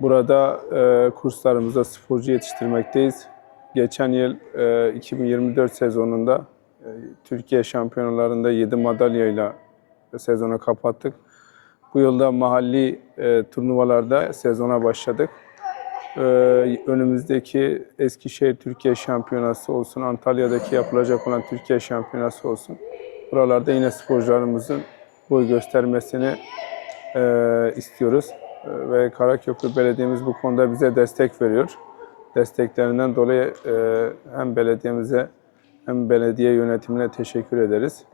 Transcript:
Burada e, kurslarımızda sporcu yetiştirmekteyiz. Geçen yıl e, 2024 sezonunda e, Türkiye şampiyonalarında 7 madalyayla sezonu kapattık. Bu yılda mahalli e, turnuvalarda sezona başladık. E, önümüzdeki Eskişehir Türkiye Şampiyonası olsun, Antalya'daki yapılacak olan Türkiye Şampiyonası olsun. Buralarda yine sporcularımızın boy göstermesini e, istiyoruz. E, ve Karaköprü Belediye'miz bu konuda bize destek veriyor. Desteklerinden dolayı e, hem belediyemize hem belediye yönetimine teşekkür ederiz.